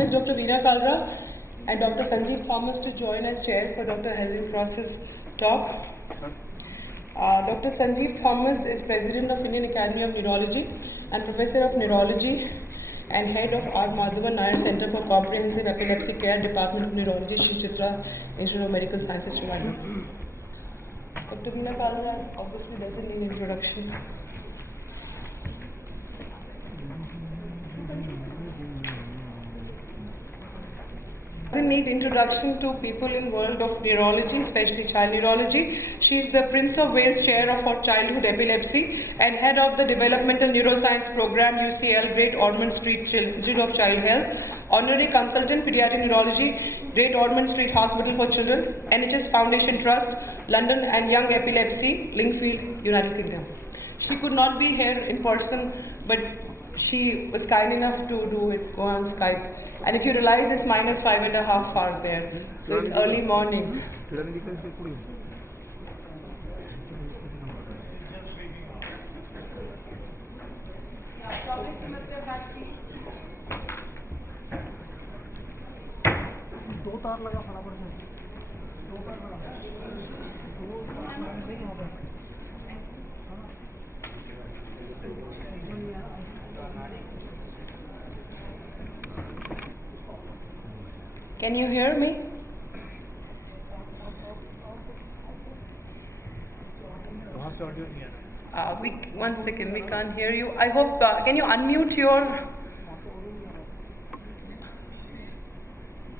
Is Dr. Veena Kalra and Dr. Sanjeev Thomas to join as chairs for Dr. Helen Cross's talk. Dr. Sanjeev Thomas is President of Indian Academy of Neurology and Professor of Neurology and Head of R. Madhavan Nair Center for Comprehensive Epilepsy Care, Department of Neurology, Sri Chitra Institute of Medical Sciences, Trivandrum. Dr. Veena Kalra obviously doesn't need introduction. Doesn't need introduction to people in world of neurology, especially child neurology. She is the Prince of Wales Chair for Childhood Epilepsy and Head of the Developmental Neuroscience Program, UCL, Great Ormond Street Institute of Child Health, Honorary Consultant, Pediatric Neurology, Great Ormond Street Hospital for Children, NHS Foundation Trust, London, and Young Epilepsy, Lingfield, United Kingdom. She could not be here in person, but she was kind enough to go on Skype. And if you realize, it's -5.5 hours there, so it's early morning. Can you hear me? One second, we can't hear you. I hope, can you unmute your...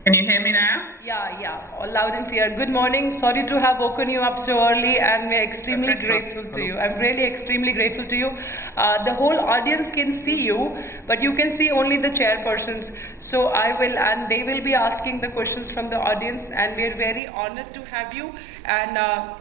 Can you hear me now? Yeah, all loud and clear. Good morning. Sorry to have woken you up so early, and we're extremely grateful to you. I'm really extremely grateful to you. The whole audience can see you, but you can see only the chairpersons. So and they will be asking the questions from the audience, and we're very honored to have you. And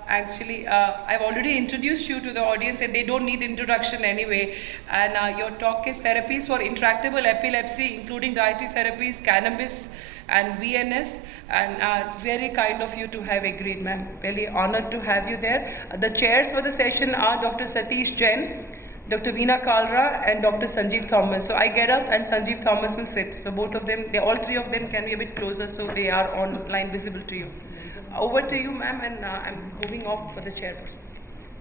actually, I've already introduced you to the audience, and they don't need introduction anyway. And your talk is therapies for intractable epilepsy, including dietary therapies, cannabis, and VNS, and very kind of you to have agreed, ma'am. Really honored to have you there. The chairs for the session are Dr. Satish Jain, Dr. Veena Kalra, and Dr. Sanjeev Thomas. So I get up and Sanjeev Thomas will sit. So both of them, all three of them can be a bit closer so they are online visible to you. Over to you, ma'am, and I'm moving off for the chairperson.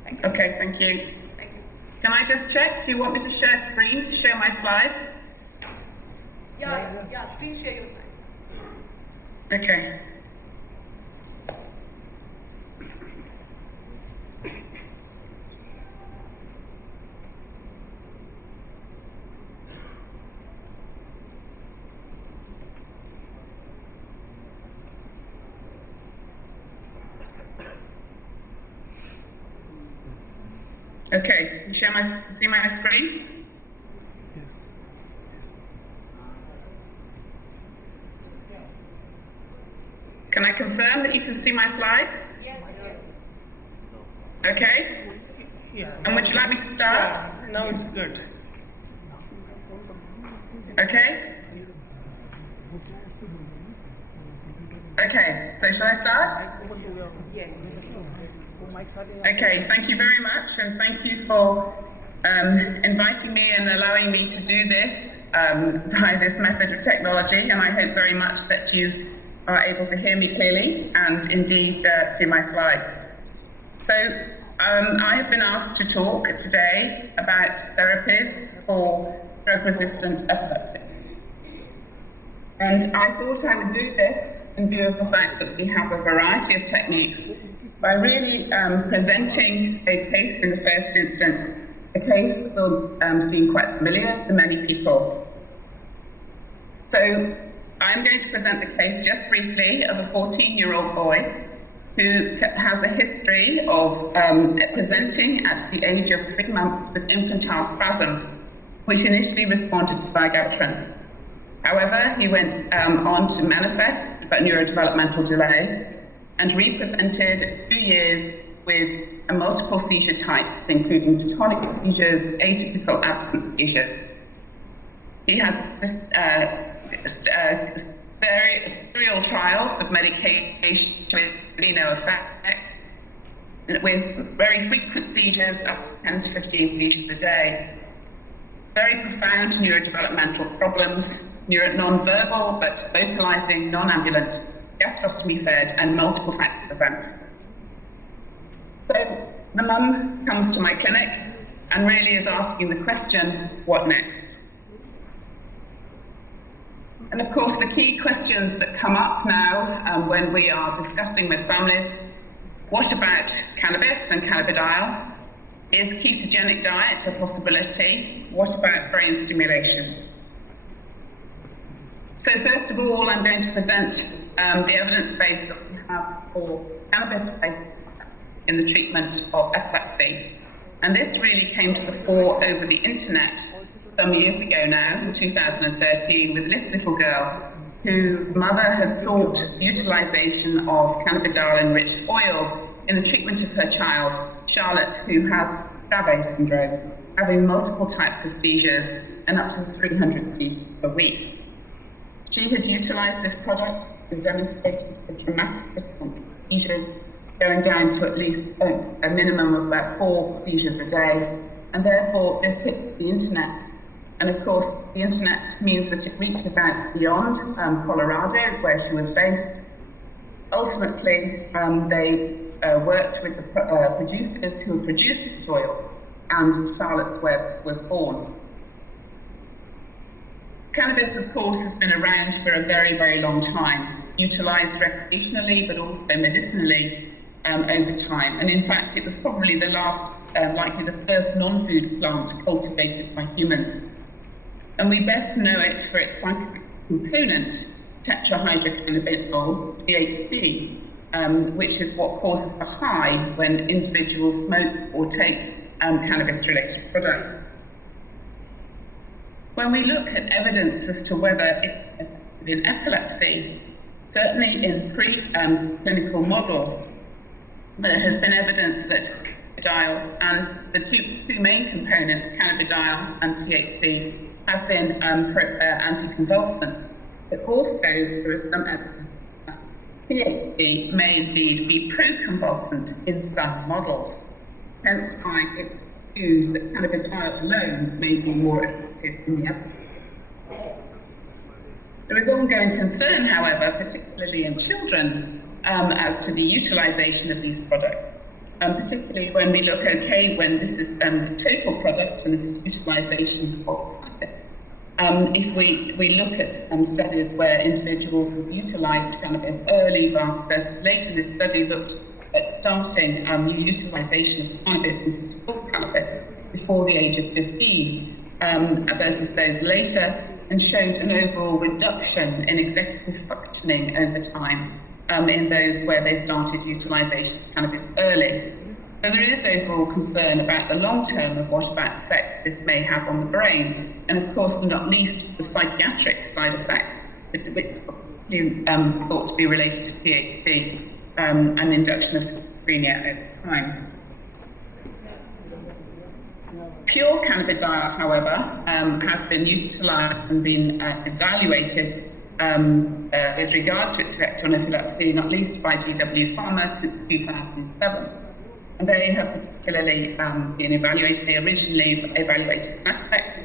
Thank you. Okay, thank you. Thank you. Can I just check? Do you want me to share screen to show my slides? Yeah, please share your slides. Okay. Okay, you see my screen? Can I confirm that you can see my slides? Yes. Okay. Yeah. And would you like me to start? Yeah, now it's good. Okay. Okay, so shall I start? Yes. Okay, thank you very much, and thank you for inviting me and allowing me to do this by this method of technology, and I hope very much that you are able to hear me clearly and indeed see my slides. So I have been asked to talk today about therapies for drug-resistant epilepsy. And I thought I would do this in view of the fact that we have a variety of techniques by really presenting a case in the first instance, a case that will seem quite familiar to many people. So I'm going to present the case just briefly of a 14-year-old boy who has a history of presenting at the age of 3 months with infantile spasms, which initially responded to vigabatrin. However, he went on to manifest a neurodevelopmental delay and represented at 2 years with multiple seizure types, including tonic seizures, atypical absence seizures. He had serial trials of medication with no effect, with very frequent seizures, up to 10 to 15 seizures a day. Very profound neurodevelopmental problems, non-verbal but vocalizing, non-ambulant, gastrostomy fed, and multiple types of event. So the mum comes to my clinic and really is asking the question, what next? And of course, the key questions that come up now when we are discussing with families, what about cannabis and cannabidiol? Is ketogenic diet a possibility? What about brain stimulation? So first of all, I'm going to present the evidence base that we have for cannabis-based in the treatment of epilepsy. And this really came to the fore over the internet some years ago now, in 2013, with this little girl whose mother had sought utilization of cannabidiol-enriched oil in the treatment of her child, Charlotte, who has Dravet syndrome, having multiple types of seizures and up to 300 seizures per week. She had utilized this product and demonstrated a dramatic response to seizures, going down to at least a minimum of about 4 seizures a day, and therefore this hit the internet. And of course, the internet means that it reaches out beyond Colorado, where she was based. Ultimately, they worked with the producers who produced this oil, and Charlotte's Web was born. Cannabis, of course, has been around for a very, very long time, utilized recreationally, but also medicinally over time. And in fact, it was probably the last, likely the first non-food plant cultivated by humans. And we best know it for its psychoactive component, tetrahydrocannabinol, THC, which is what causes the high when individuals smoke or take cannabis-related products. When we look at evidence as to whether it's effective in epilepsy, certainly in pre-clinical models, there has been evidence that cannabidiol and the two main components, cannabidiol and THC, have been anticonvulsant. But also there is some evidence that THC may indeed be pro-convulsant in some models. Hence why it assumes that cannabidiol alone may be more effective in the epilepsy. There is ongoing concern, however, particularly in children, as to the utilization of these products. Particularly when we look, when this is the total product and this is utilization of cannabis. If we look at studies where individuals have utilized cannabis early versus later, this study looked at starting new utilization of cannabis, this is full cannabis, before the age of 15 versus those later, and showed an overall reduction in executive functioning over time in those where they started utilization of cannabis early. So there is overall concern about the long term of what about effects this may have on the brain, and of course not least the psychiatric side effects, which you thought to be related to THC and induction of schizophrenia over time. Pure cannabidiol, however, has been utilized and been evaluated with regard to its effect on epilepsy, not least by GW Pharma since 2007. And they have particularly been evaluated. They originally evaluated Metax.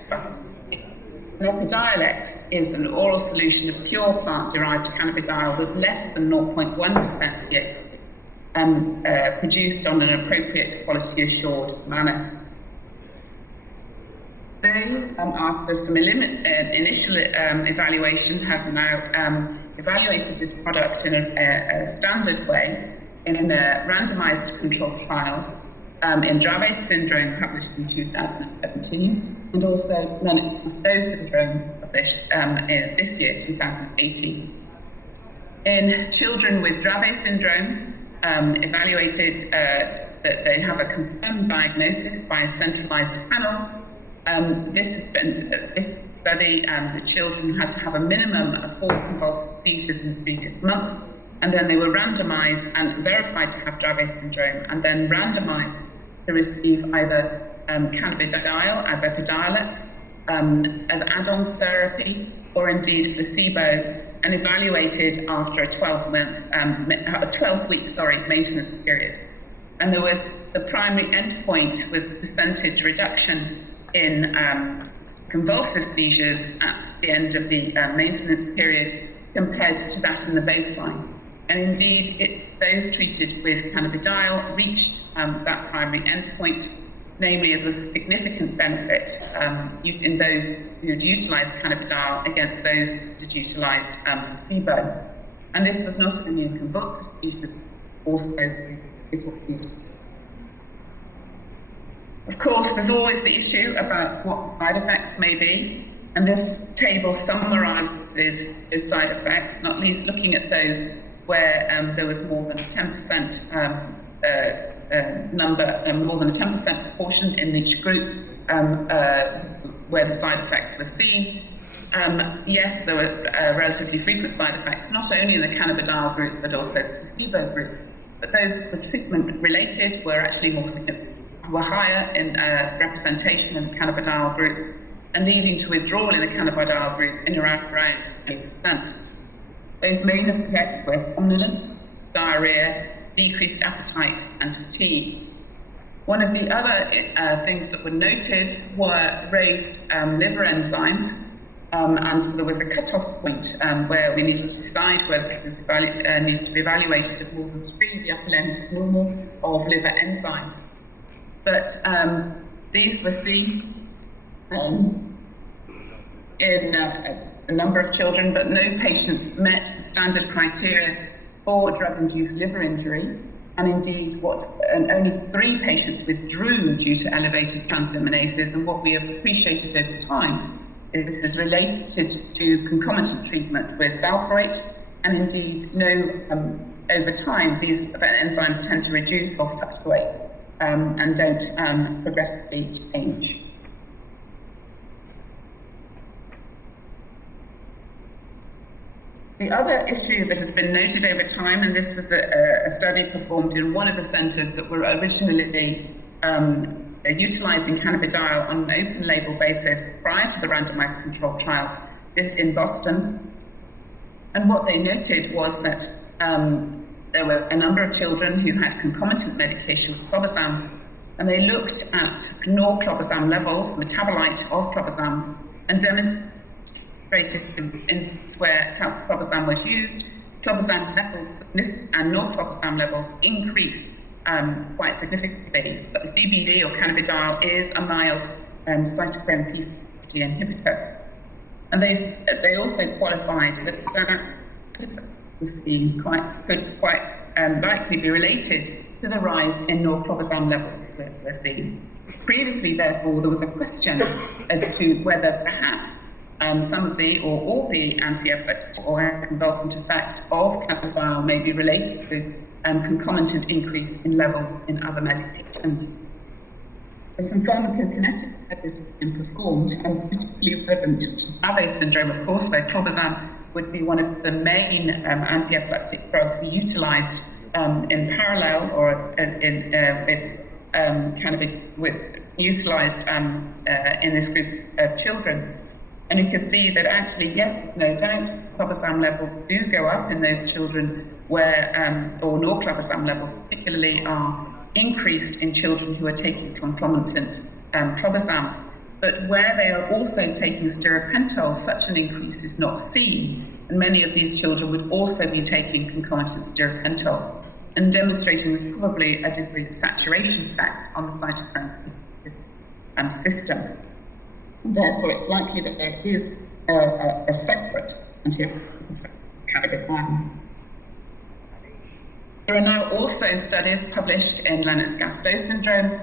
And Epidiolex is an oral solution of pure plant-derived cannabidiol with less than 0.1% THC, produced on an appropriate quality-assured manner. They, after some initial evaluation, have now evaluated this product in a standard way in randomized controlled trials in Dravet syndrome, published in 2017, and also Lennox-Gastaut syndrome, published this year, 2018. In children with Dravet syndrome, evaluated that they have a confirmed diagnosis by a centralized panel. This study, the children had to have a minimum of 4 convulsive seizures in the previous month, and then they were randomized and verified to have Dravet syndrome, and then randomized to receive either cannabidiol as Epidiolex, as add-on therapy, or indeed placebo, and evaluated after a 12-week maintenance period. And there was the primary endpoint was percentage reduction in convulsive seizures at the end of the maintenance period compared to that in the baseline. And indeed, those treated with cannabidiol reached that primary endpoint, namely it was a significant benefit in those who had utilised cannabidiol against those who had utilised placebo. And this was not only in convulsive seizures, also in fatal seizures. Of course, there's always the issue about what the side effects may be, and this table summarises those side effects, not least looking at those where there was more than a 10% more than a 10% proportion in each group where the side effects were seen. Yes, there were relatively frequent side effects, not only in the cannabidiol group, but also the placebo group. But those that were treatment-related were actually more significant, were higher in representation in the cannabidiol group, and leading to withdrawal in the cannabidiol group in around 8%. Those main effects were somnolence, diarrhea, decreased appetite, and fatigue. One of the other things that were noted were raised liver enzymes, and there was a cut-off point where we needed to decide whether it was needed to be evaluated at more than 3, the upper limit of normal, of liver enzymes. But these were seen in a number of children, but no patients met the standard criteria for drug-induced liver injury, and indeed only 3 patients withdrew due to elevated transaminases, and what we have appreciated over time is this was related to concomitant treatment with valproate, and indeed over time these enzymes tend to reduce or fluctuate and don't progressively change. The other issue that has been noted over time, and this was a study performed in one of the centres that were originally utilising cannabidiol on an open label basis prior to the randomised controlled trials, this in Boston. And what they noted was that there were a number of children who had concomitant medication with clobazam, and they looked at norclobazam levels, metabolite of clobazam, and demonstrated in where clobazam was used, clobazam levels and norclobazam levels increased quite significantly. So the CBD or cannabidiol is a mild cytochrome P50 inhibitor, and they also qualified that was seen could quite likely be related to the rise in norclobazam levels that were seen. Previously, therefore, there was a question as to whether perhaps some of the or all the anti-epileptic or convulsant effect of cannabidiol may be related to concomitant increase in levels in other medications. And some pharmacokinetic studies have been performed, and particularly relevant to Dravet syndrome, of course, where clobazam would be one of the main anti-epileptic drugs utilised in parallel or utilised in this group of children. And you can see that actually, yes, there's no doubt, clobazam levels do go up in those children where, or norclobazam levels particularly, are increased in children who are taking concomitant clobazam. But where they are also taking stiripentol, such an increase is not seen. And many of these children would also be taking concomitant stiripentol, and demonstrating there's probably a degree of saturation effect on the cytochrome system. Therefore, it's likely that there is a separate anti-cannabidiol. There are now also studies published in Lennox-Gastaut syndrome.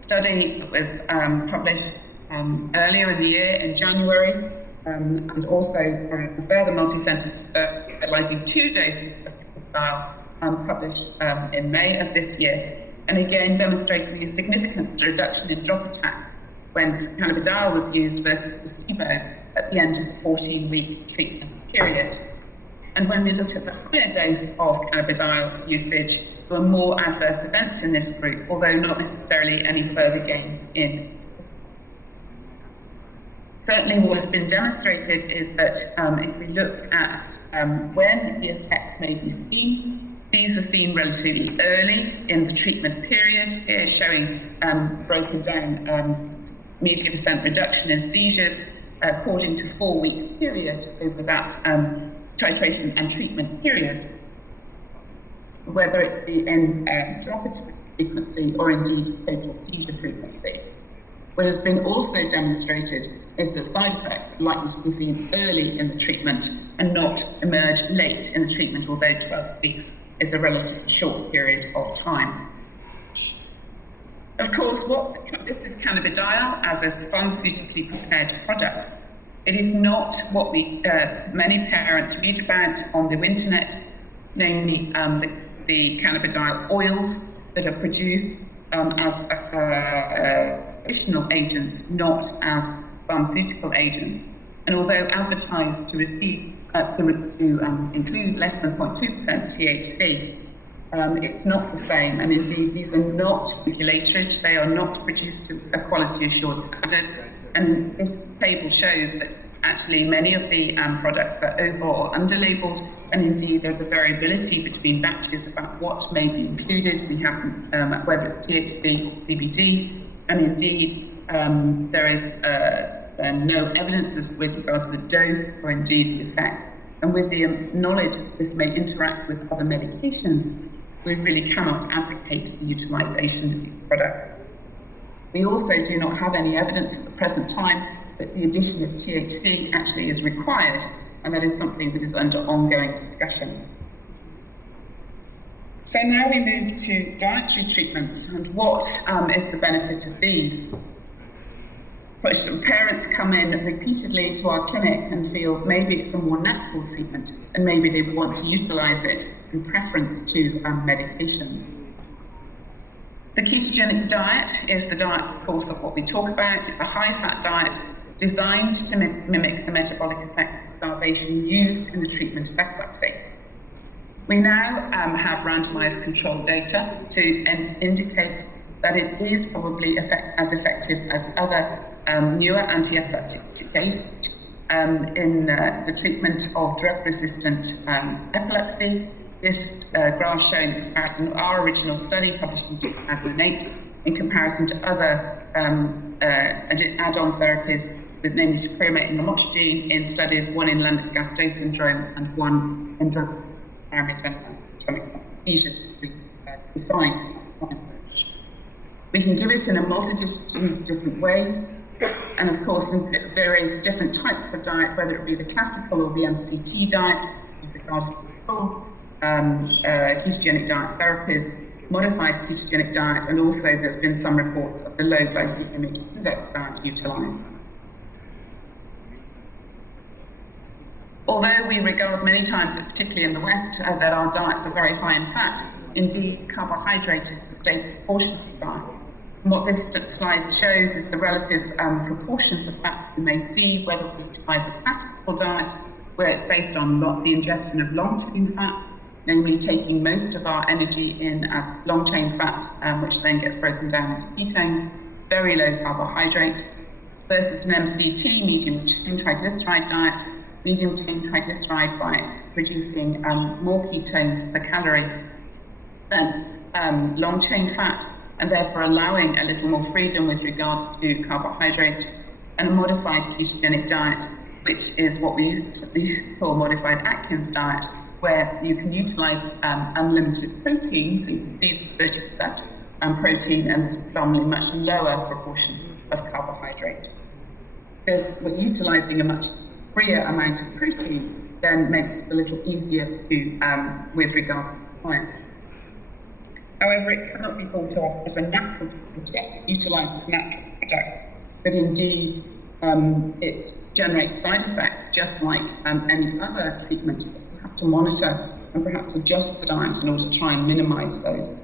Study that was published earlier in the year in January, and also a further multi-centre study analysing 2 doses of cannabidiol published in May of this year, and again demonstrating a significant reduction in drop attacks when cannabidiol was used versus placebo at the end of the 14-week treatment period. And when we looked at the higher dose of cannabidiol usage, there were more adverse events in this group, although not necessarily any further gains in. Certainly what has been demonstrated is that if we look at when the effects may be seen, these were seen relatively early in the treatment period, here showing broken down median percent reduction in seizures according to 4-week period over that titration and treatment period, whether it be in drop frequency or indeed total seizure frequency. What has been also demonstrated is that side effects are likely to be seen early in the treatment and not emerge late in the treatment, although 12 weeks is a relatively short period of time. Of course, this is cannabidiol as a pharmaceutically prepared product. It is not what many parents read about on the internet, namely the cannabidiol oils that are produced as additional agents, not as pharmaceutical agents. And although advertised to include less than 0.2% THC, it's not the same. And indeed, these are not regulatory; they are not produced to a quality assured standard. And this table shows that actually many of the products are over or under labelled, and indeed there's a variability between batches about what may be included. We have whether it's THC or CBD, and indeed there is no evidence with regard to the dose or indeed the effect. And with the knowledge that this may interact with other medications, we really cannot advocate the utilisation of these products. We also do not have any evidence at the present time that the addition of THC actually is required, and that is something that is under ongoing discussion. So now we move to dietary treatments, and what is the benefit of these? Well, some parents come in repeatedly to our clinic and feel maybe it's a more natural treatment, and maybe they want to utilise it in preference to medications. The ketogenic diet is the diet, of course, of what we talk about. It's a high-fat diet designed to mimic the metabolic effects of starvation used in the treatment of epilepsy. We now have randomised controlled data to indicate that it is probably as effective as other newer anti-epileptic agents in the treatment of drug-resistant epilepsy. This graph showing comparison of our original study published in 2008 in comparison to other add-on therapies, with namely topiramate and lamotrigine in studies, one in Lennox-Gastaut syndrome and one in drug-resistant atomic seizures. We can give it in a multitude of different ways, and of course in various different types of diet, whether it be the classical or the MCT diet, regarded as full, ketogenic diet therapies, modified ketogenic diet, and also there's been some reports of the low glycemic index diet utilised. Although we regard many times, particularly in the West, that our diets are very high in fat, indeed carbohydrate is the staple proportion of the diet. And what this slide shows is the relative proportions of fat we may see, whether we utilize a classical diet, where it's based on the ingestion of long-chain fat, namely taking most of our energy in as long-chain fat, which then gets broken down into ketones, very low carbohydrate, versus an MCT, medium-chain triglyceride diet, medium-chain triglyceride by producing more ketones per calorie than long-chain fat, and therefore allowing a little more freedom with regard to carbohydrate, and a modified ketogenic diet, which is what we used to call modified Atkins diet, where you can utilize unlimited protein, so you can see 30% protein, and there's predominantly much lower proportion of carbohydrate. We're utilizing a much freer amount of protein, then makes it a little easier to with regard to compliance. However, it cannot be thought of as a natural treatment. Yes, it utilises natural products, but indeed it generates side effects just like any other treatment that you have to monitor and perhaps adjust the diet in order to try and minimise those.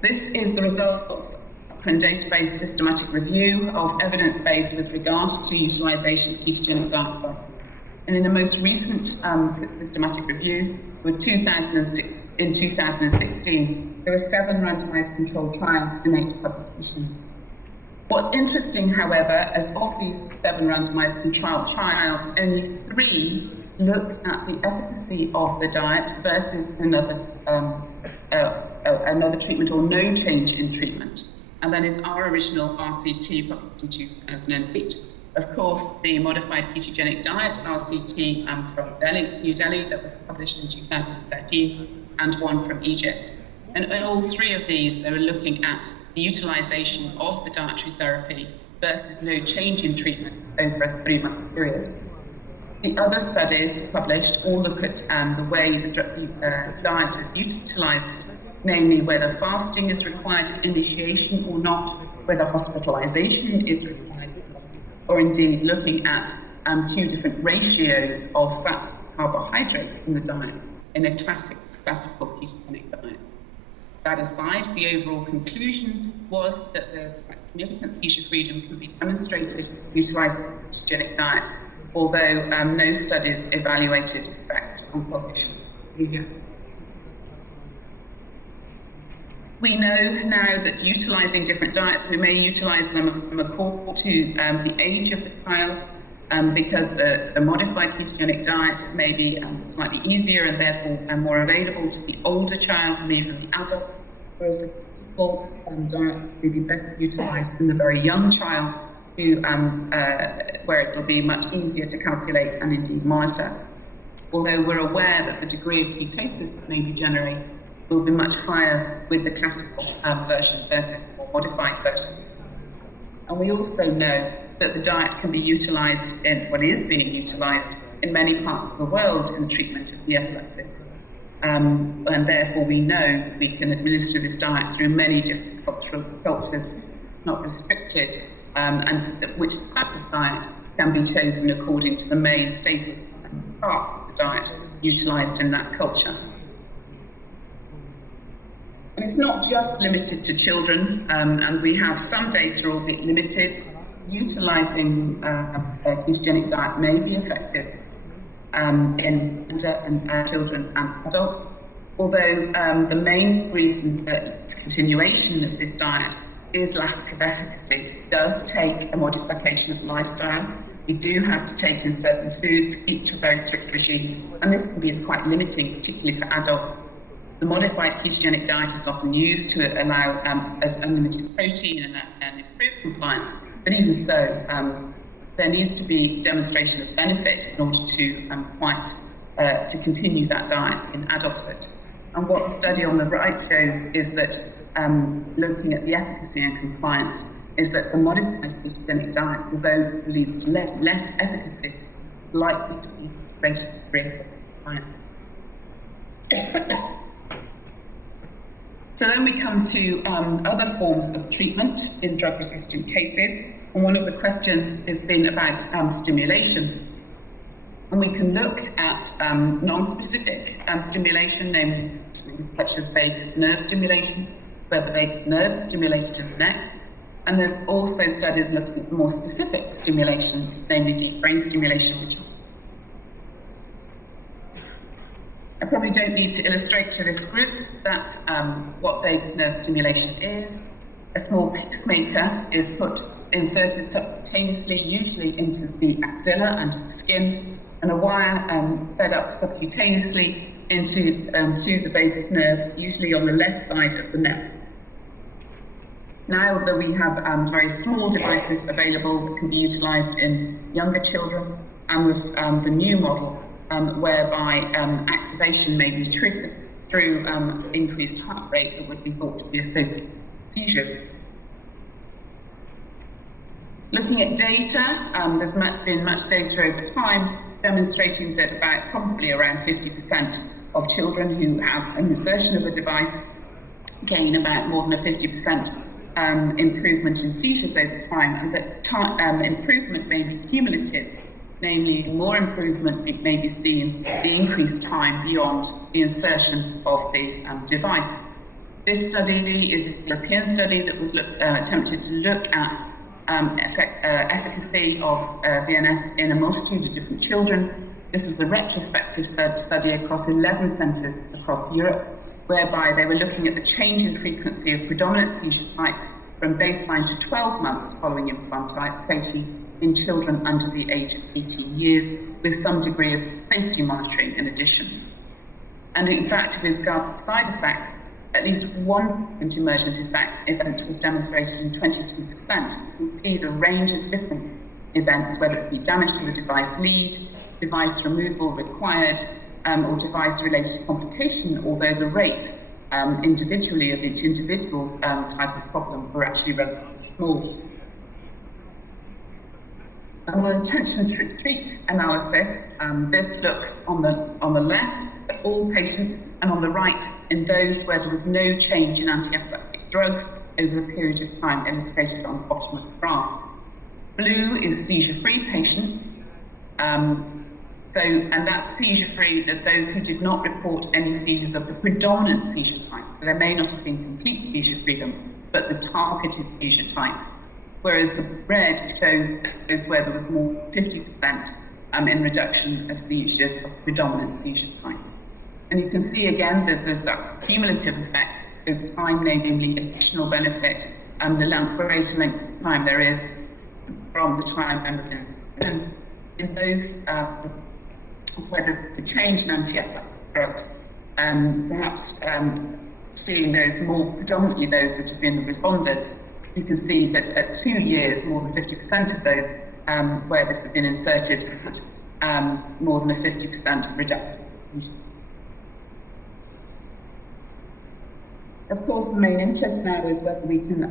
This is the results from database systematic review of evidence-based with regard to utilisation of ketogenic diet therapies. And in the most recent systematic review, in 2016, there were 7 randomised controlled trials in 8 publications. What's interesting, however, is of these 7 randomised controlled trials, only 3 look at the efficacy of the diet versus another treatment or no change in treatment. and that is our original RCT published in 2008. Of course, the modified ketogenic diet RCT from New Delhi that was published in 2013, and one from Egypt. And in all three of these, they were looking at the utilization of the dietary therapy versus no change in treatment over a 3-month period. The other studies published all look at the way the diet is utilized, namely whether fasting is required at initiation or not, whether hospitalization is required, or indeed looking at 2 different ratios of fat and carbohydrates in the diet in a classical ketogenic diet. That aside, the overall conclusion was that there's significant seizure freedom can be demonstrated utilizing the ketogenic diet, although no studies evaluated effect on cognition behavior. We know now that utilizing different diets, we may utilize them according to the age of the child, because the modified ketogenic diet may be slightly easier and therefore more available to the older child and even the adult, whereas the typical diet may be better utilized in the very young child, who, where it will be much easier to calculate and indeed monitor. Although we're aware that the degree of ketosis that may be generated will be much higher with the classical version versus the more modified version. And we also know that the diet can be utilized in what is being utilized in many parts of the world in the treatment of the epilepsies. And therefore we know that we can administer this diet through many different cultures, not restricted, and that which type of diet can be chosen according to the main staple parts of the diet utilized in that culture. And it's not just limited to children, and we have some data, albeit limited. Utilizing a ketogenic diet may be effective in children and adults, although the main reason for discontinuation of this diet is lack of efficacy. It does take a modification of lifestyle. We do have to take in certain foods, keep to a very strict regime, and this can be quite limiting, particularly for adults. The modified ketogenic diet is often used to allow unlimited protein and improve compliance, but even so, there needs to be demonstration of benefit in order to continue that diet in adulthood. And what the study on the right shows is that looking at the efficacy and compliance is that the modified ketogenic diet, although it leads to less efficacy, is likely to be greater degree of compliance. So then we come to other forms of treatment in drug-resistant cases, and one of the questions has been about stimulation. And we can look at non-specific stimulation, namely such as vagus nerve stimulation, where the vagus nerve is stimulated in the neck. And there's also studies looking at more specific stimulation, namely deep brain stimulation, which I probably don't need to illustrate to this group that what vagus nerve stimulation is. A small pacemaker is inserted subcutaneously, usually into the axilla and the skin, and a wire fed up subcutaneously into to the vagus nerve, usually on the left side of the neck. Now that we have very small devices available that can be utilized in younger children, and with the new model, whereby activation may be triggered through increased heart rate that would be thought to be associated with seizures. Looking at data, there's been much data over time demonstrating that probably around 50% of children who have an insertion of a device gain about more than a 50% improvement in seizures over time, and that improvement may be cumulative. Namely, more improvement may be seen the increased time beyond the insertion of the device. This study is a European study that was attempted to look at efficacy of VNS in a multitude of different children. This was a retrospective study across 11 centres across Europe, whereby they were looking at the change in frequency of predominant seizure type from baseline to 12 months following implantation in children under the age of 18 years, with some degree of safety monitoring in addition. And in fact, with regard to side effects, at least one emergent event was demonstrated in 22%. You can see the range of different events, whether it be damage to the device lead, device removal required, or device-related complication, although the rates individually of each individual type of problem were actually relatively small. On an intention to treat analysis, this looks on the left at all patients, and on the right in those where there was no change in anti-epileptic drugs over a period of time, illustrated on the bottom of the graph. Blue is seizure-free patients, and that's seizure-free, that those who did not report any seizures of the predominant seizure type. So there may not have been complete seizure freedom, but the targeted seizure type. Whereas the red shows those where there was more 50% in reduction of seizures of predominant seizure type. And you can see again that there's that cumulative effect over time, namely additional benefit, and the greater length of time there is from the time and in those where there's a change in anti-epileptic drugs, perhaps seeing those more predominantly those that have been responders, you can see that at 2 years, more than 50% of those where this has been inserted had more than a 50% reduction. Of course, the main interest now is whether we can,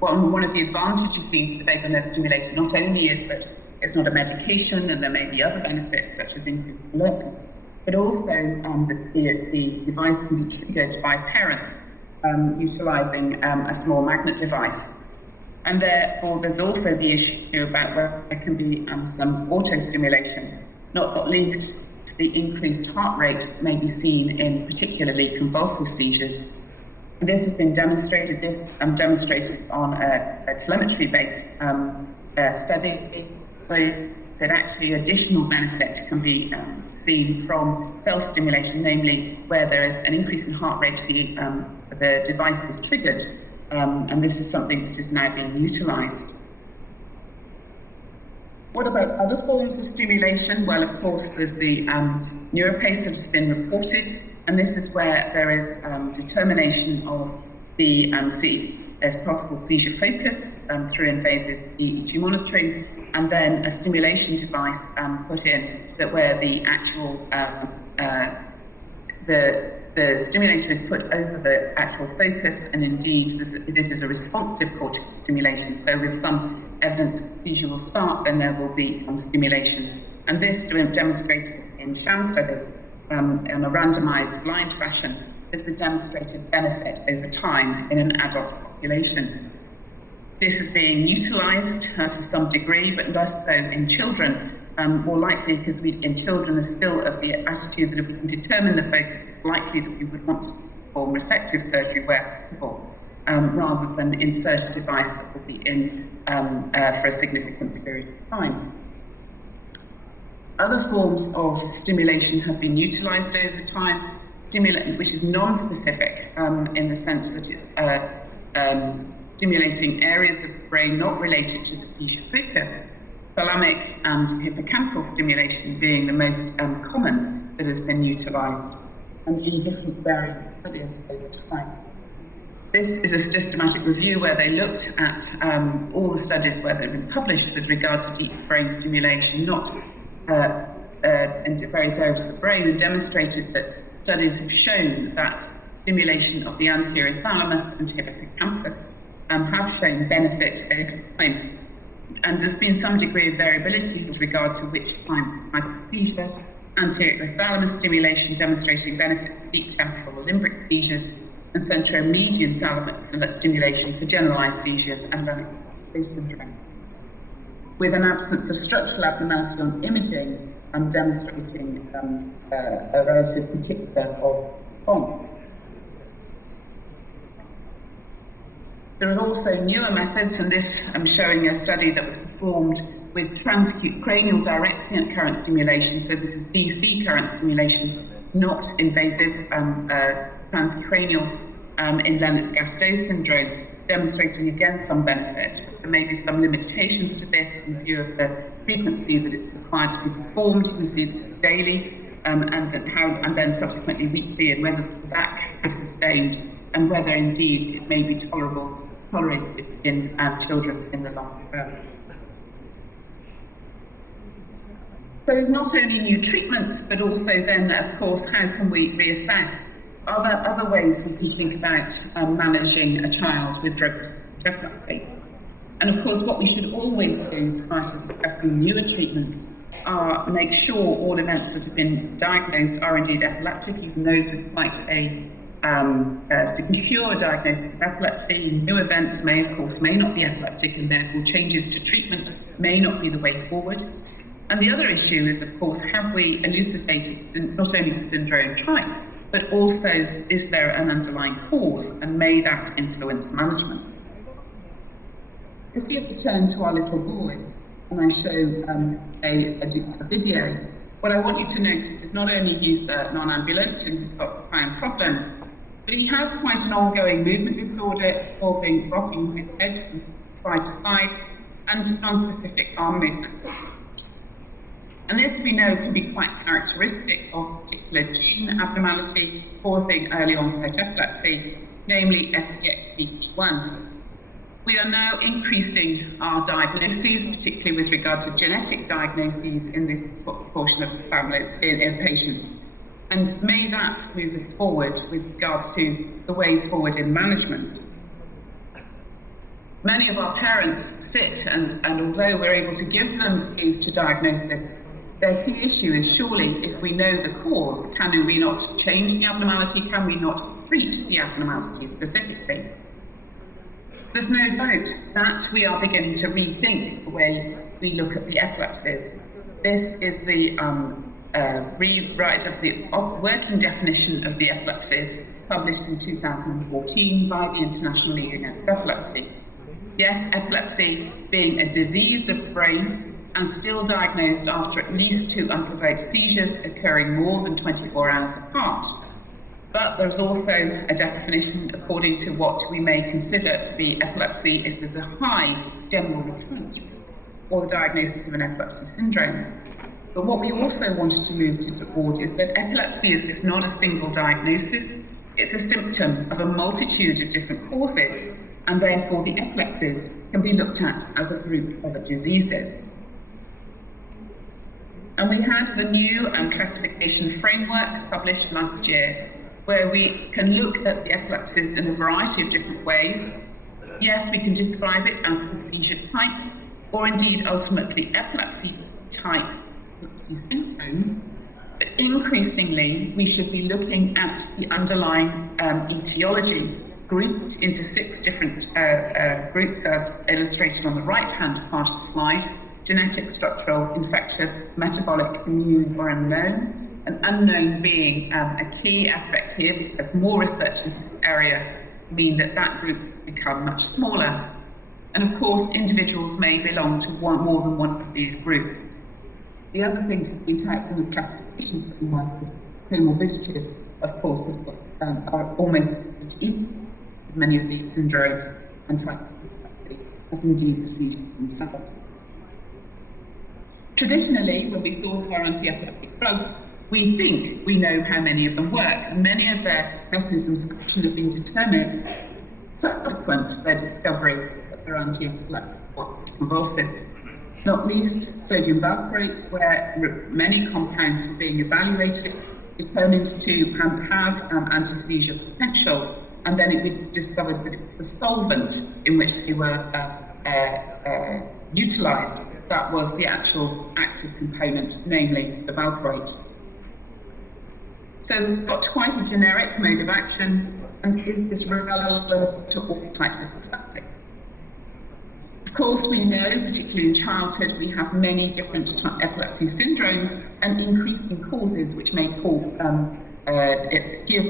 one of the advantages of the vagus nerve stimulator not only is that it's not a medication and there may be other benefits such as increased alertness, but also the device can be triggered by parents utilising a small magnet device. And therefore, there's also the issue about where there can be some auto-stimulation, not least the increased heart rate may be seen in particularly convulsive seizures. This has been demonstrated, demonstrated on a telemetry-based study that actually additional benefit can be seen from self-stimulation, namely where there is an increase in heart rate, the device is triggered, and this is something that is now being utilised. What about other forms of stimulation? Well, of course, there's the neuropace that has been reported, and this is where there is determination of the as possible seizure focus through invasive EEG monitoring, and then a stimulation device put in that where the actual the stimulator is put over the actual focus, and indeed this is a responsive cortical stimulation. So with some evidence that seizure will start, then there will be stimulation, and this demonstrated in sham studies in a randomized blind fashion has been demonstrated benefit over time in an adult population. This is being utilised to some degree, but less so in children, more likely because in children are still of the attitude that if we can determine the focus, it's likely that we would want to perform resective surgery where possible, rather than insert a device that will be in for a significant period of time. Other forms of stimulation have been utilised over time, which is non-specific in the sense that it's stimulating areas of the brain not related to the seizure focus, thalamic and hippocampal stimulation being the most common that has been utilised, and in different variant studies over time. This is a systematic review where they looked at all the studies where they've been published with regard to deep brain stimulation, not in various areas of the brain, and demonstrated that studies have shown that stimulation of the anterior thalamus and hippocampus have shown benefit over time. And there's been some degree of variability with regard to which type of seizure. Anterior thalamus stimulation demonstrating benefit for deep temporal or limbic seizures, and centromedian thalamus stimulation for generalized seizures and Lennox-Gastaut syndrome, with an absence of structural abnormality on imaging and demonstrating a relative particular of response. There are also newer methods, and this I'm showing a study that was performed with transacute cranial direct current stimulation. So this is DC current stimulation, not invasive transcranial in Lennox-Gastaut syndrome, demonstrating again some benefit. There may be some limitations to this in view of the frequency that it's required to be performed. You can see this is daily, and then subsequently weekly, and whether that can be sustained and whether indeed it may be tolerated in children in the long term. So there's not only new treatments, but also then, of course, how can we reassess other ways we can think about managing a child with drug-resistant epilepsy. And of course, what we should always do prior to discussing newer treatments are make sure all events that have been diagnosed are indeed epileptic, even those with quite a secure diagnosis of epilepsy. New events may not be epileptic, and therefore changes to treatment may not be the way forward. And the other issue is, of course, have we elucidated not only the syndrome type, but also is there an underlying cause, and may that influence management? If you return to our little boy, and I show a video, what I want you to notice is not only he's non-ambulant and he's got profound problems, but he has quite an ongoing movement disorder involving rocking of his head from side to side and non-specific arm movements. And this, we know, can be quite characteristic of a particular gene abnormality causing early onset epilepsy, namely STXBP1. We are now increasing our diagnoses, particularly with regard to genetic diagnoses in this proportion of families, in patients. And may that move us forward with regard to the ways forward in management. Many of our parents sit, and although we're able to give them aids to diagnosis, their key issue is surely, if we know the cause, can we not change the abnormality? Can we not treat the abnormality specifically? There's no doubt that we are beginning to rethink the way we look at the epilepsies. This is the rewrite of the working definition of the epilepsies published in 2014 by the International League Against Epilepsy. Yes, epilepsy being a disease of the brain and still diagnosed after at least 2 unprovoked seizures occurring more than 24 hours apart. But there's also a definition according to what we may consider to be epilepsy if there's a high general recurrence risk or the diagnosis of an epilepsy syndrome. But what we also wanted to move toward is that epilepsy is not a single diagnosis, it's a symptom of a multitude of different causes, and therefore the epilepsies can be looked at as a group of diseases. And we had the new classification framework published last year, where we can look at the epilepsies in a variety of different ways. Yes, we can describe it as the seizure type, or indeed ultimately epilepsy type, epilepsy syndrome. But increasingly, we should be looking at the underlying etiology, grouped into 6 different groups as illustrated on the right-hand part of the slide: genetic, structural, infectious, metabolic, immune, or unknown. An unknown being a key aspect here, because more research in this area mean that group become much smaller. And of course, individuals may belong to more than one of these groups. The other thing to point out from the classification framework is comorbidities, of course, are almost equal with many of these syndromes and types of epilepsy, as indeed the seizures themselves. Traditionally, when we thought of our anti-epileptic drugs, we think we know how many of them work. Many of their mechanisms of action have been determined subsequent to their discovery that they're anti-epileptic or convulsive. Not least sodium valproate, where many compounds were being evaluated, determined to have anti-seizure potential, and then it was discovered that it was the solvent in which they were utilised that was the actual active component, namely the valproate. So we've got quite a generic mode of action, and is this relevant to all types of epilepsy? Of course, we know, particularly in childhood, we have many different epilepsy syndromes and increasing causes which may give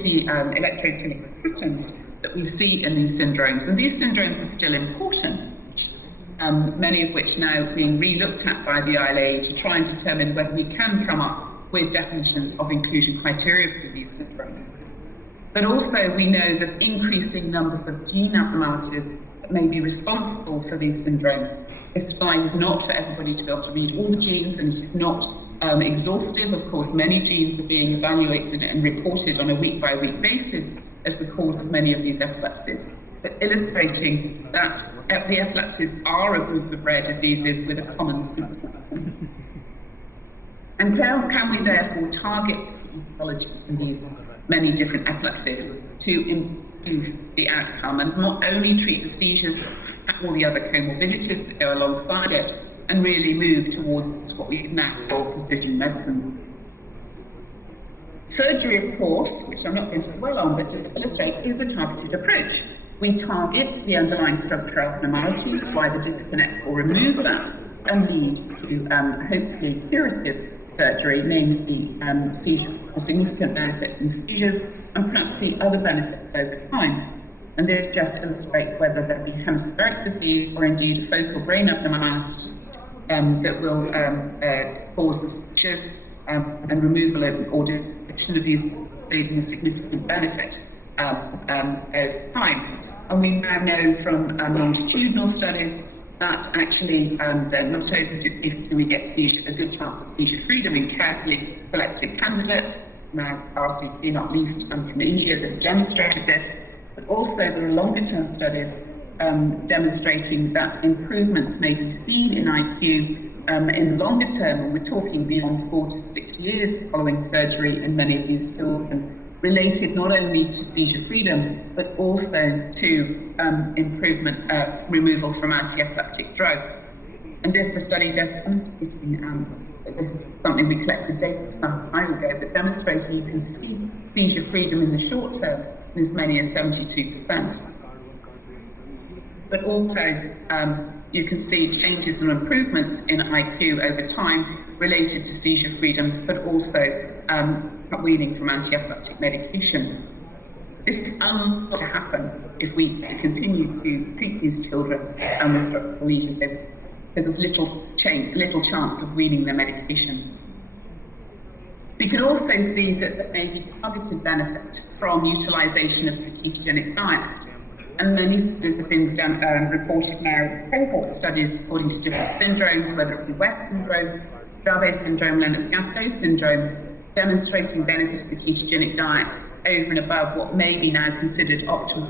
the electrochemical patterns that we see in these syndromes. And these syndromes are still important, many of which now being re-looked at by the ILA to try and determine whether we can come up with definitions of inclusion criteria for these syndromes. But also we know there's increasing numbers of gene abnormalities that may be responsible for these syndromes. This slide is not for everybody to be able to read all the genes, and it is not exhaustive. Of course, many genes are being evaluated and reported on a week-by-week basis, as the cause of many of these epilepsies, but illustrating that the epilepsies are a group of rare diseases with a common symptom. And can we therefore target etiology in these many different epilepsies to improve the outcome and not only treat the seizures, but all the other comorbidities that go alongside it, and really move towards what we now call precision medicine? Surgery, of course, which I'm not going to dwell on, but to illustrate, is a targeted approach. We target the underlying structural abnormality, to either disconnect or remove that, and lead to hopefully curative surgery, namely seizures, a significant benefit in seizures, and perhaps the other benefits over time. And this just illustrates whether there be hemispheric disease or indeed focal brain abnormality that will cause the seizures and removal of or detection of these, leading a significant benefit over time. And we now know from longitudinal studies that actually not only do we get seizure, a good chance of seizure freedom in carefully selected candidates, now partly not least from India that demonstrated this, but also there are longer term studies demonstrating that improvements may be seen in IQ in the longer term, and we're talking beyond 4 to 6 years following surgery in many of these children, related not only to seizure freedom, but also to improvement, removal from anti-epileptic drugs. And this, the study does demonstrating, this is something we collected data some time ago, but demonstrating you can see seizure freedom in the short term in as many as 72%. But also, you can see changes and improvements in IQ over time related to seizure freedom, but also weaning from anti-epileptic medication. This is unlikely to happen if we continue to treat these children with structural lesions, because there's little chance of weaning their medication. We can also see that there may be targeted benefit from utilisation of the ketogenic diet. And many studies have been reported now, cohort studies according to different syndromes, whether it be West syndrome, Dravet syndrome, Lennox-Gastaut syndrome, demonstrating benefits of the ketogenic diet over and above what may be now considered optimal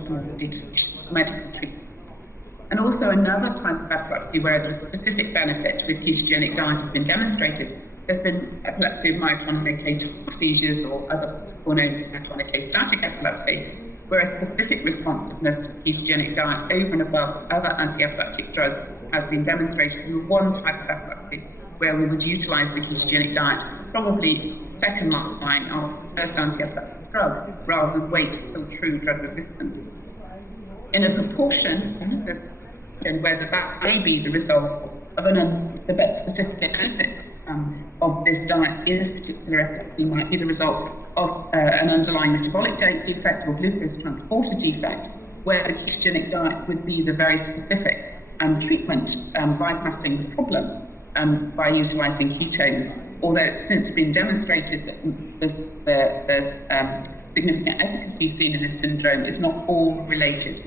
medical treatment. And also another type of epilepsy where there is specific benefit with ketogenic diet has been demonstrated. There's been epilepsy of myoclonic atonic seizures or other known as myoclonic astatic epilepsy, where a specific responsiveness to ketogenic diet over and above other anti-epileptic drugs has been demonstrated in one type of epilepsy, where we would utilise the ketogenic diet, probably second line after first anti-epileptic drug, rather than wait for true drug resistance. In a proportion, whether that may be the result of the specific benefits of this diet in this particular epilepsy might be the result of an underlying metabolic defect or glucose transporter defect, where the ketogenic diet would be the very specific treatment, bypassing the problem by utilising ketones, although it's since been demonstrated that the significant efficacy seen in this syndrome is not all related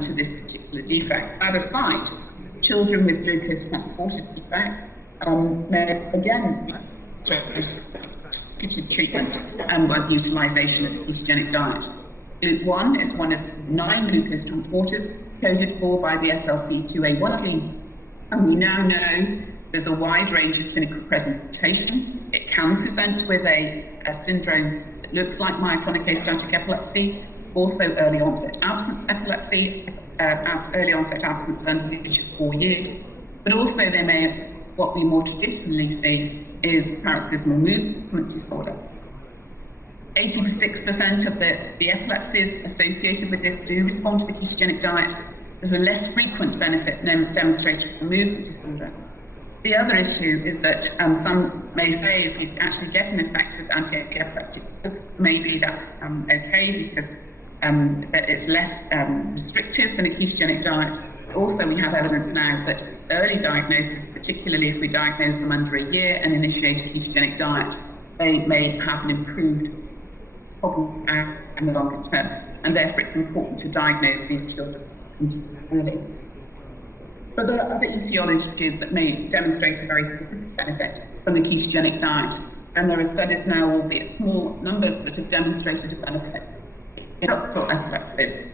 to this particular defect. That aside, children with glucose transporter defects may again be targeted treatment by the utilisation of the ketogenic diet. GLUT1 is one of 9 glucose transporters coded for by the SLC2A1 gene, and we now know there's a wide range of clinical presentation. It can present with a syndrome that looks like myoclonic astatic epilepsy, also early onset absence epilepsy, early onset absence under the age of 4 years. But also they may have, what we more traditionally see is paroxysmal movement disorder. 86% of the epilepsies associated with this do respond to the ketogenic diet. There's a less frequent benefit demonstrated for movement disorder. The other issue is that some may say if you actually get an effect with anti-epileptic drugs, maybe that's okay because it's less restrictive than a ketogenic diet. Also, we have evidence now that early diagnosis, particularly if we diagnose them under a year and initiate a ketogenic diet, they may have an improved problem in the longer term, and therefore it's important to diagnose these children early. But there are other etiologies that may demonstrate a very specific benefit from the ketogenic diet, and there are studies now, albeit small numbers, that have demonstrated a benefit adult epilepsies.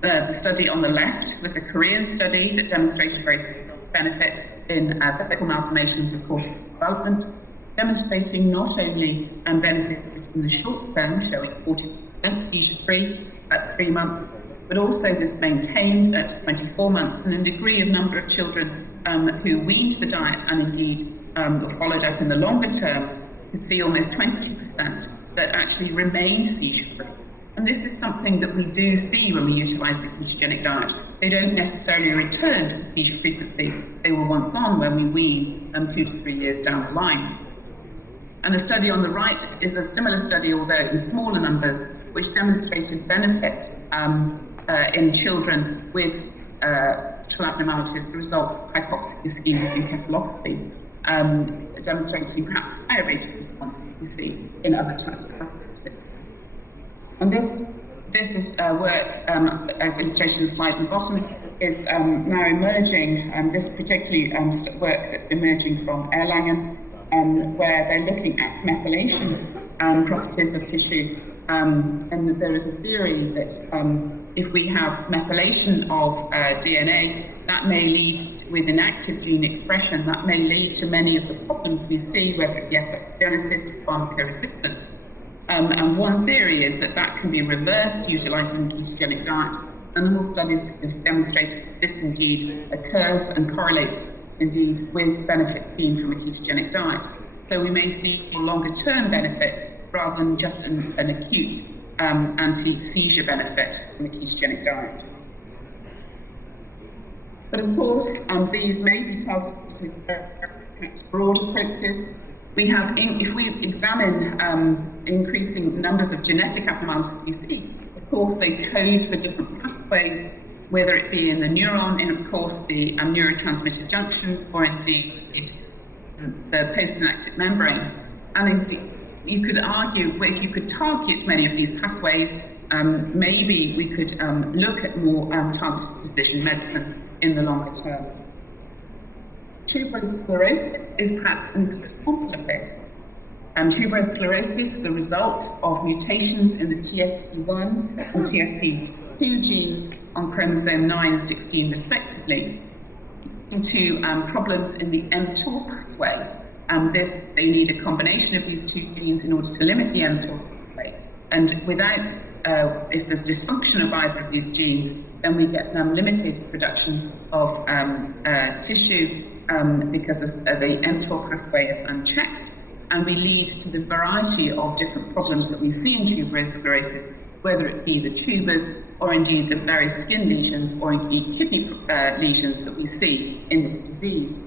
The study on the left was a Korean study that demonstrated very significant benefit in vesicle malformations of cortical development, demonstrating not only benefit in the short term, showing 40% seizure-free at 3 months, but also this maintained at 24 months, and a degree of number of children who weaned the diet and indeed were followed up in the longer term, could see almost 20% that actually remained seizure-free. And this is something that we do see when we utilise the ketogenic diet. They don't necessarily return to the seizure frequency they were once on when we wean 2 to 3 years down the line. And the study on the right is a similar study, although in smaller numbers, which demonstrated benefit in children with mental abnormalities as a result of hypoxic ischemic encephalopathy, demonstrating perhaps a higher rate of response than we see in other types of epilepsy. And this is work, as illustrated in the slide on the bottom, is now emerging, this particularly work that's emerging from Erlangen, where they're looking at methylation properties of tissue. And there is a theory that if we have methylation of DNA, that may lead, with inactive gene expression, that may lead to many of the problems we see, whether it be epigenesis, pharmacoresistance. And one theory is that that can be reversed utilising the ketogenic diet. Animal studies have demonstrated that this indeed occurs and correlates indeed with benefits seen from a ketogenic diet. So we may see longer-term benefits rather than just an acute anti-seizure benefit from the ketogenic diet. But of course, these may be targeted to broad approaches. We have, if we examine increasing numbers of genetic abnormalities we see, of course they code for different pathways, whether it be in the neuron, in of course the neurotransmitter junction, or indeed the postsynaptic membrane. And indeed, you could argue, if you could target many of these pathways, maybe we could look at more targeted precision medicine in the longer term. Tuberous sclerosis is perhaps an example of this. Tuberous sclerosis, the result of mutations in the TSC1 and TSC2 genes on chromosome 9 and 16 respectively, into problems in the mTOR pathway. They need a combination of these two genes in order to limit the mTOR pathway. And without, if there's dysfunction of either of these genes, then we get limited production of tissue because the mTOR pathway is unchecked, and we lead to the variety of different problems that we see in tuberous sclerosis, whether it be the tubers or indeed the various skin lesions or indeed kidney lesions that we see in this disease.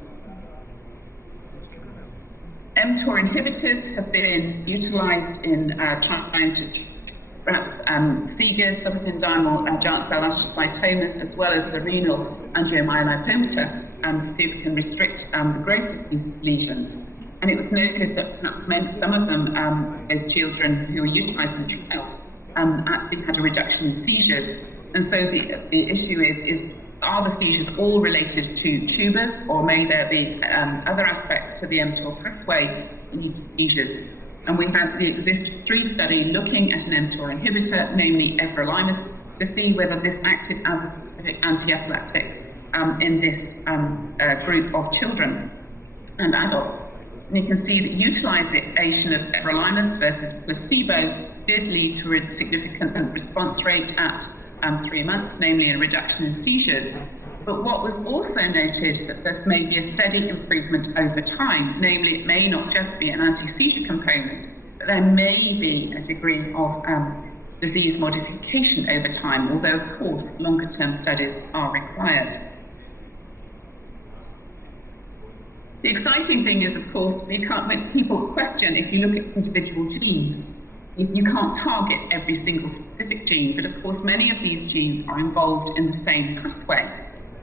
mTOR inhibitors have been utilised in trying to perhaps SIGAs, subependymal giant cell astrocytomas, as well as the renal angiomyolipomata, to see if it can restrict the growth of these lesions. And it was noted that perhaps some of them, as children who were utilised in trials, actually had a reduction in seizures. And so the issue is are the seizures all related to tubers, or may there be other aspects to the mTOR pathway that lead to seizures? And we had the EXIST-3 study looking at an mTOR inhibitor, namely everolimus, to see whether this acted as a specific anti-epileptic in this group of children and adults. And you can see that utilization of everolimus versus placebo did lead to a significant response rate at 3 months, namely a reduction in seizures. But what was also noted that this may be a steady improvement over time, namely it may not just be an anti-seizure component, but there may be a degree of disease modification over time, although of course longer-term studies are required. The exciting thing is, of course, when people question, if you look at individual genes, you can't target every single specific gene, but of course many of these genes are involved in the same pathway.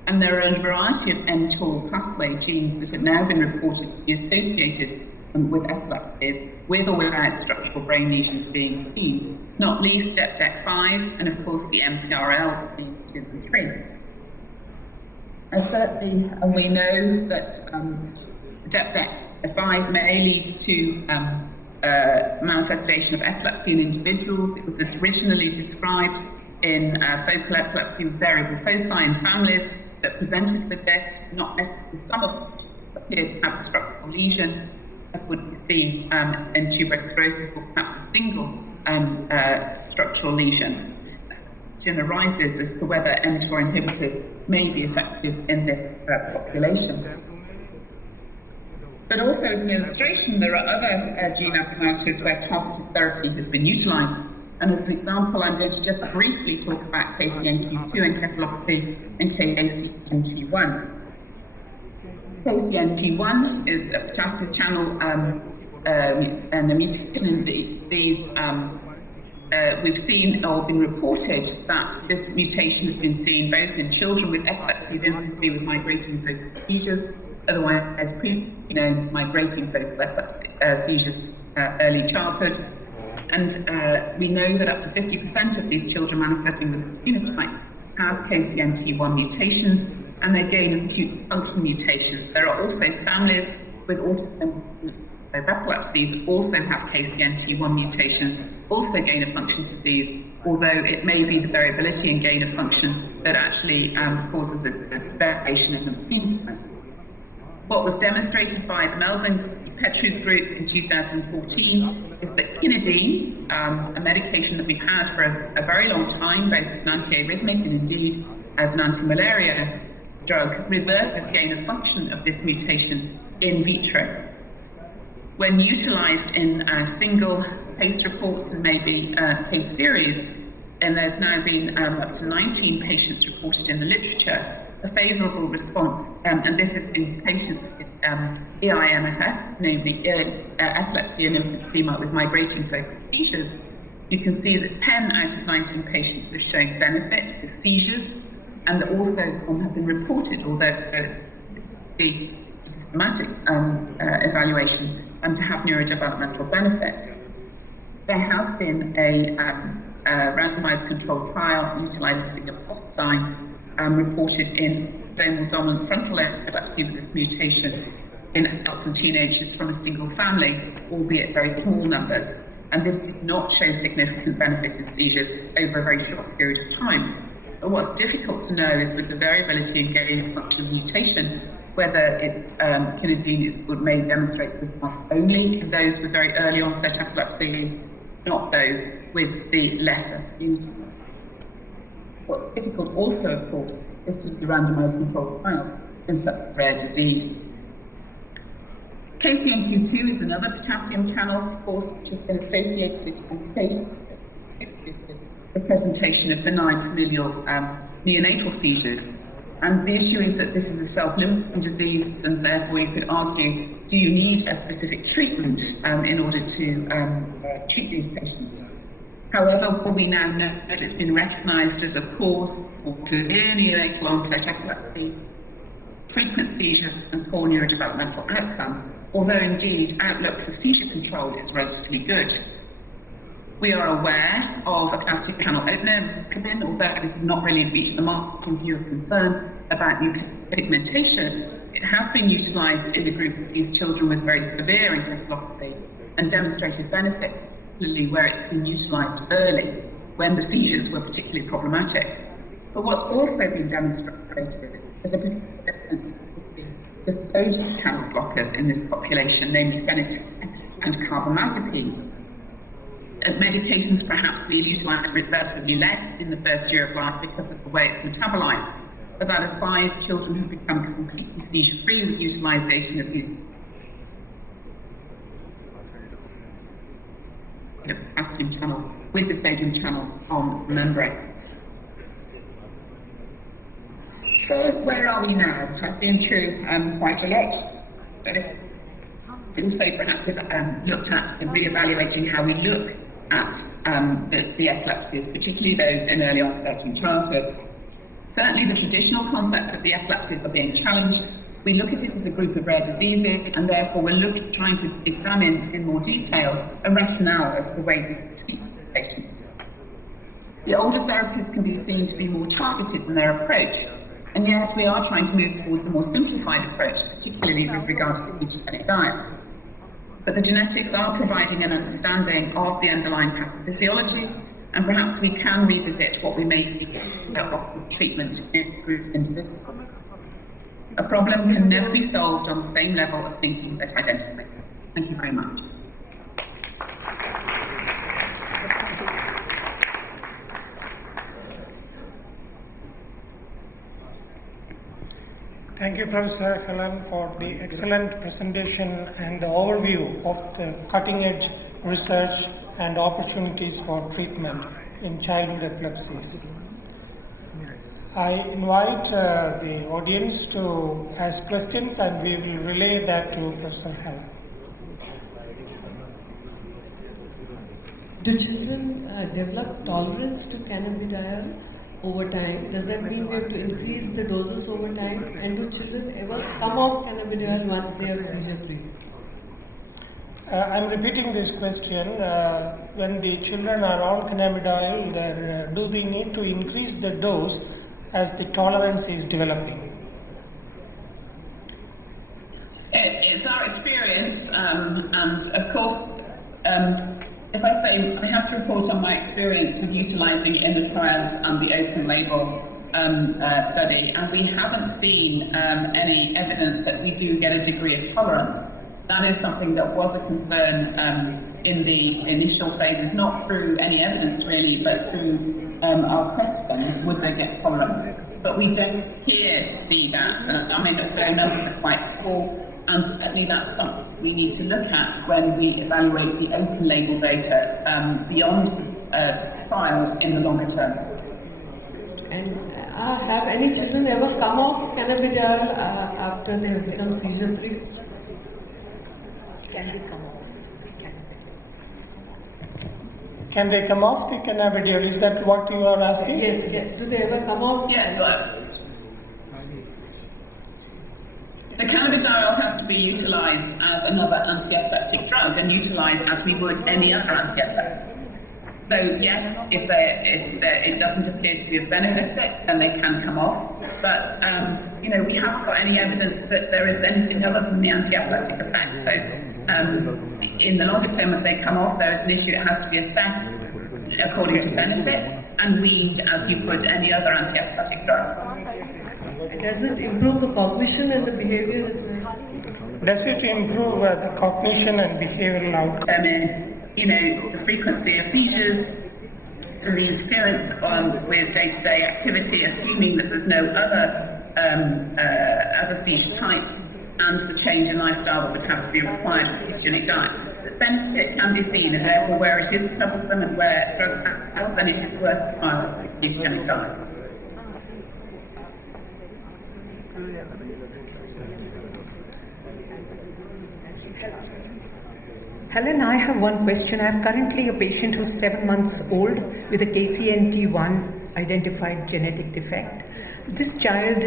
And there are a variety of mTOR pathway genes that have now been reported to be associated with epilepsies, with or without structural brain lesions being seen, not least DEPDEC5 and of course the MPRL genes 2 and 3. Certainly we know that DEPDEC5 may lead to manifestation of epilepsy in individuals. It was originally described in focal epilepsy with variable foci in families that presented with this, not necessarily some of which appeared to have a structural lesion, as would be seen in tuberous sclerosis, or perhaps a single structural lesion. The question arises as to whether mTOR inhibitors may be effective in this population. But also as an illustration, there are other gene abnormalities where targeted therapy has been utilised. And as an example, I'm going to just briefly talk about KCNQ2 encephalopathy and KCNT1. KCNT1 is a potassium channel and a mutation in these. We've seen or been reported that this mutation has been seen both in children with epilepsy of infancy with migrating focal seizures, otherwise previously known as migrating focal epilepsy seizures early childhood. And we know that up to 50% of these children manifesting with this phenotype have KCNT1 mutations, and they gain acute function mutations. There are also families with autism of epilepsy that also have KCNT1 mutations, also gain of function disease, although it may be the variability in gain of function that actually causes a variation in the phenotype. What was demonstrated by the Melbourne Petrus group in 2014 is that quinidine, a medication that we've had for a very long time, both as an antiarrhythmic and indeed as an anti-malaria drug, reverses gain of function of this mutation in vitro. When utilised in single case reports and maybe case series, and there's now been up to 19 patients reported in the literature, a favourable response, and this is in patients with EIMFS, namely epilepsy in infancy with migrating focal seizures. You can see that 10 out of 19 patients have shown benefit with seizures, and that also have been reported, although the systematic evaluation, to have neurodevelopmental benefit. There has been a randomized controlled trial utilising a sign reported in autosomal dominant frontal epilepsy with this mutation in adults and teenagers from a single family, albeit very small numbers. And this did not show significant benefit in seizures over a very short period of time. But what's difficult to know is with the variability in gain of function mutation, whether it's quinidine may demonstrate response only in those with very early onset epilepsy, not those with the lesser phenotype. What's difficult also, of course, is to do randomized controlled trials in such a rare disease. KCNQ2 is another potassium channel, of course, which has been associated with the presentation of benign familial neonatal seizures. And the issue is that this is a self-limiting disease, and therefore you could argue, do you need a specific treatment in order to treat these patients? However, we now know that it's been recognised as a cause for severe neonatal onset epilepsy, frequent seizures, and poor neurodevelopmental outcome, although indeed outlook for seizure control is relatively good. We are aware of a potassium channel opener, although this has not really reached the mark in view of concern about new pigmentation. It has been utilised in the group of these children with very severe encephalopathy and demonstrated benefit, particularly where it's been utilised early, when the seizures were particularly problematic. But what's also been demonstrated is the sodium channel blockers in this population, namely phenytoin and carbamazepine. Medications perhaps be utilised relatively less in the first year of life because of the way it's metabolized, but that is why children have become completely seizure-free with utilisation of the potassium channel with the sodium channel on the membrane. So where are we now? I've been through quite a lot, but if also perhaps looked at in re-evaluating how we look at the epilepsies, particularly those in early onset and childhood. Certainly the traditional concept of the epilepsies are being challenged. We look at it as a group of rare diseases, and therefore we're trying to examine in more detail a rationale as to the way we treat patients. The older therapies can be seen to be more targeted in their approach, and yet we are trying to move towards a more simplified approach, particularly with regard to the ketogenic diet. But the genetics are providing an understanding of the underlying pathophysiology, and perhaps we can revisit what we may need treatment through individuals. A problem can never be solved on the same level of thinking that identify. Thank you very much. Thank you, Professor Helen, for the excellent presentation and the overview of the cutting-edge research and opportunities for treatment in childhood epilepsies. I invite the audience to ask questions, and we will relay that to Professor Helen. Do children develop tolerance to cannabidiol over time? Does that mean we have to increase the doses over time? And do children ever come off cannabidiol once they are seizure-free? I'm repeating this question. When the children are on cannabidiol, do they need to increase the dose as the tolerance is developing? It's our experience, and of course, if I say I have to report on my experience with utilising it in the trials and the open label study, and we haven't seen any evidence that we do get a degree of tolerance. That is something that was a concern in the initial phases, not through any evidence really, but through our questions, would they get tolerance? But we don't appear to see that, and I mean, the numbers are quite small, and certainly that's something we need to look at when we evaluate the open label data beyond trials in the longer term. And have any children ever come off cannabidiol after they have become seizure-free? Can they come off? Can they come off the cannabidiol? Is that what you are asking? Yes, yes. Do they ever come off? Yeah, but the cannabidiol has to be utilised as another anti-epileptic drug and utilised as we would any other anti-epileptic. So yes, if it doesn't appear to be of benefit, then they can come off. But we haven't got any evidence that there is anything other than the anti-epileptic effect. So in the longer term, if they come off, there is an issue. It has to be assessed according to benefit and weaned as you would any other anti-epileptic drug. Does it improve the cognition and the behavior as well? Does it improve the cognition and behavioral outcomes? The frequency of seizures and the interference with day-to-day activity, assuming that there's no other seizure types, and the change in lifestyle that would have to be required with a ketogenic diet. The benefit can be seen, and therefore where it is troublesome and where drugs help, then it is worthwhile with a ketogenic diet. Helen, I have one question. I have currently a patient who's 7 months old with a KCNT1 identified genetic defect. This child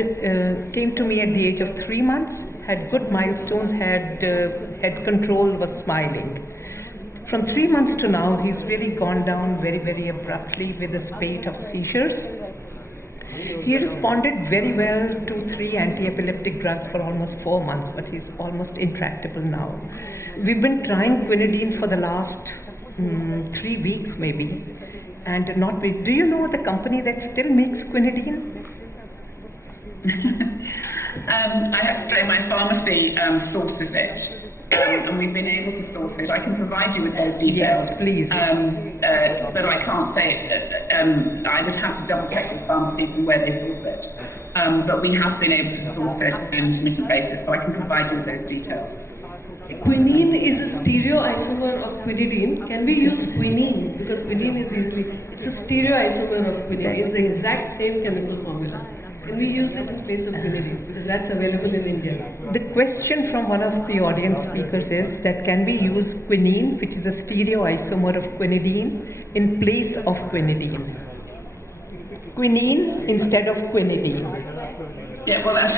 came to me at the age of 3 months, had good milestones, had head control, was smiling. From 3 months to now, he's really gone down very, very abruptly with a spate of seizures. He responded very well to 3 anti-epileptic drugs for almost 4 months, but he's almost intractable now. We've been trying quinidine for the last 3 weeks maybe, and not with. Do you know the company that still makes quinidine? I have to say my pharmacy sources it. And we've been able to source it. I can provide you with those details. Yes, please. But I can't say, I would have to double check with pharmacy where they source it. But we have been able to source it on an intermittent basis, so I can provide you with those details. Quinine is a stereoisomer of quinidine. Can we use quinine? Because quinine is it's a stereoisomer of quinine. It's the exact same chemical formula. Can we use it in place of quinidine? Because that's available in India. The question from one of the audience speakers is that can we use quinine, which is a stereoisomer of quinidine, in place of quinidine? Quinine instead of quinidine. Yeah, well, that's.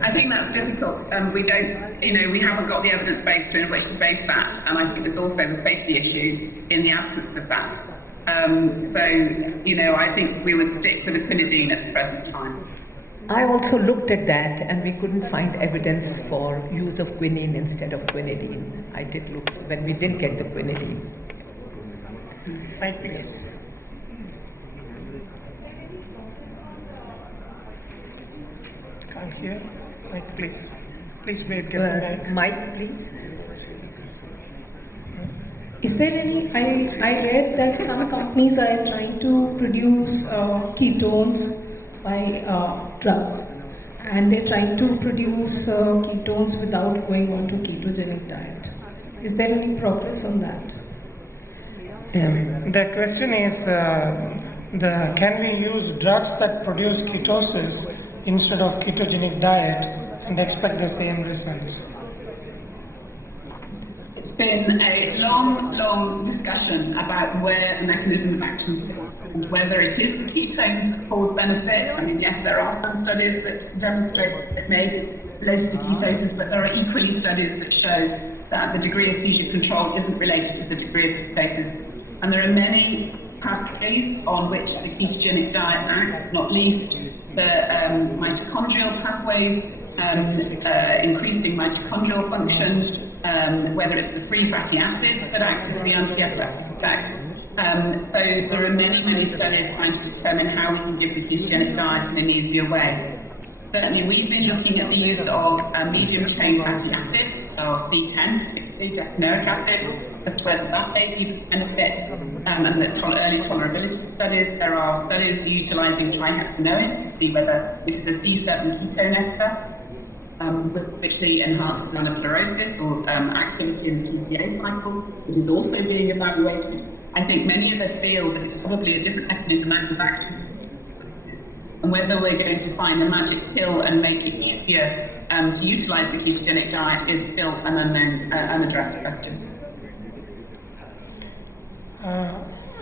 I think that's difficult. We don't, we haven't got the evidence base in which to base that, and I think there's also the safety issue in the absence of that. I think we would stick with the quinidine at the present time. I also looked at that and we couldn't find evidence for use of quinine instead of quinidine. I did look when we didn't get the quinidine. Mike, please. Can't hear. Mike, please. Please wait. Get the mic. Mike, please. Is there any? I read that some companies are trying to produce ketones by drugs, and they're trying to produce ketones without going on to ketogenic diet. Is there any progress on that? The question is, can we use drugs that produce ketosis instead of ketogenic diet and expect the same results? It's been a long discussion about where the mechanism of action sits and whether it is the ketones that cause benefit. I mean, yes, there are some studies that demonstrate that it may be related to ketosis, but there are equally studies that show that the degree of seizure control isn't related to the degree of ketosis. And there are many pathways on which the ketogenic diet acts, not least the mitochondrial pathways, increasing mitochondrial function, whether it's the free fatty acids that act as the anti-epileptic effect. So there are many studies trying to determine how we can give the ketogenic diet in an easier way. Certainly, we've been looking at the use of medium-chain fatty acids, or C10, particularly decanoic acid, as to whether that may be benefit, and the early tolerability studies. There are studies utilising trihexanoid to see whether this is a C7 ketone ester, which enhances anaplerosis or activity in the TCA cycle. It is also being evaluated. I think many of us feel that it's probably a different mechanism of action. And whether we're going to find the magic pill and make it easier to utilise the ketogenic diet is still an unknown, unaddressed question.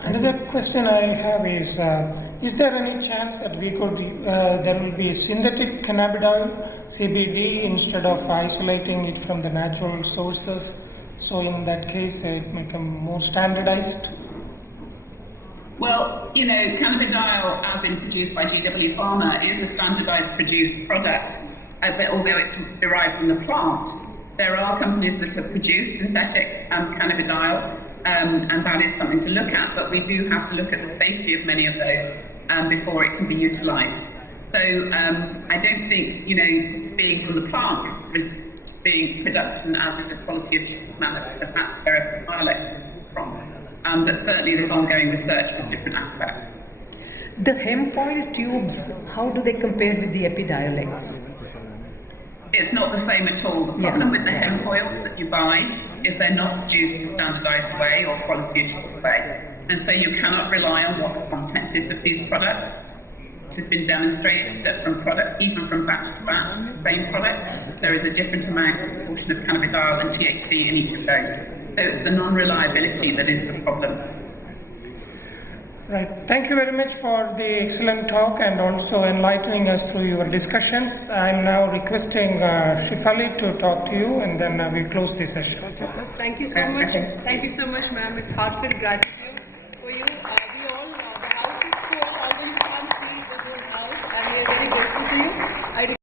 Another question I have is there any chance that we could, there will be synthetic cannabidiol, CBD, instead of isolating it from the natural sources? So in that case, it become more standardized? Well, you know, cannabidiol, as in produced by GW Pharma, is a standardized produced product, but although it's derived from the plant, there are companies that have produced synthetic cannabidiol, and that is something to look at, but we do have to look at the safety of many of those before it can be utilized. So I don't think, you know, being from the plant, being production as in the quality of matter, because that's where Alex is from. But certainly there's ongoing research with different aspects. The hemp oil tubes, how do they compare with the Epidiolex? It's not the same at all. The problem with the hemp oils that you buy is they're not produced a standardized way or quality assured way. And so you cannot rely on what the content is of these products. It has been demonstrated that from product, even from batch to batch, same product, there is a different amount of proportion of cannabidiol and THC in each of those. So it's the non-reliability that is the problem. Right. Thank you very much for the excellent talk and also enlightening us through your discussions. I'm now requesting Shifali to talk to you, and then we close this session. Thank you so much. Thank you so much, ma'am. It's heartfelt gratitude for you.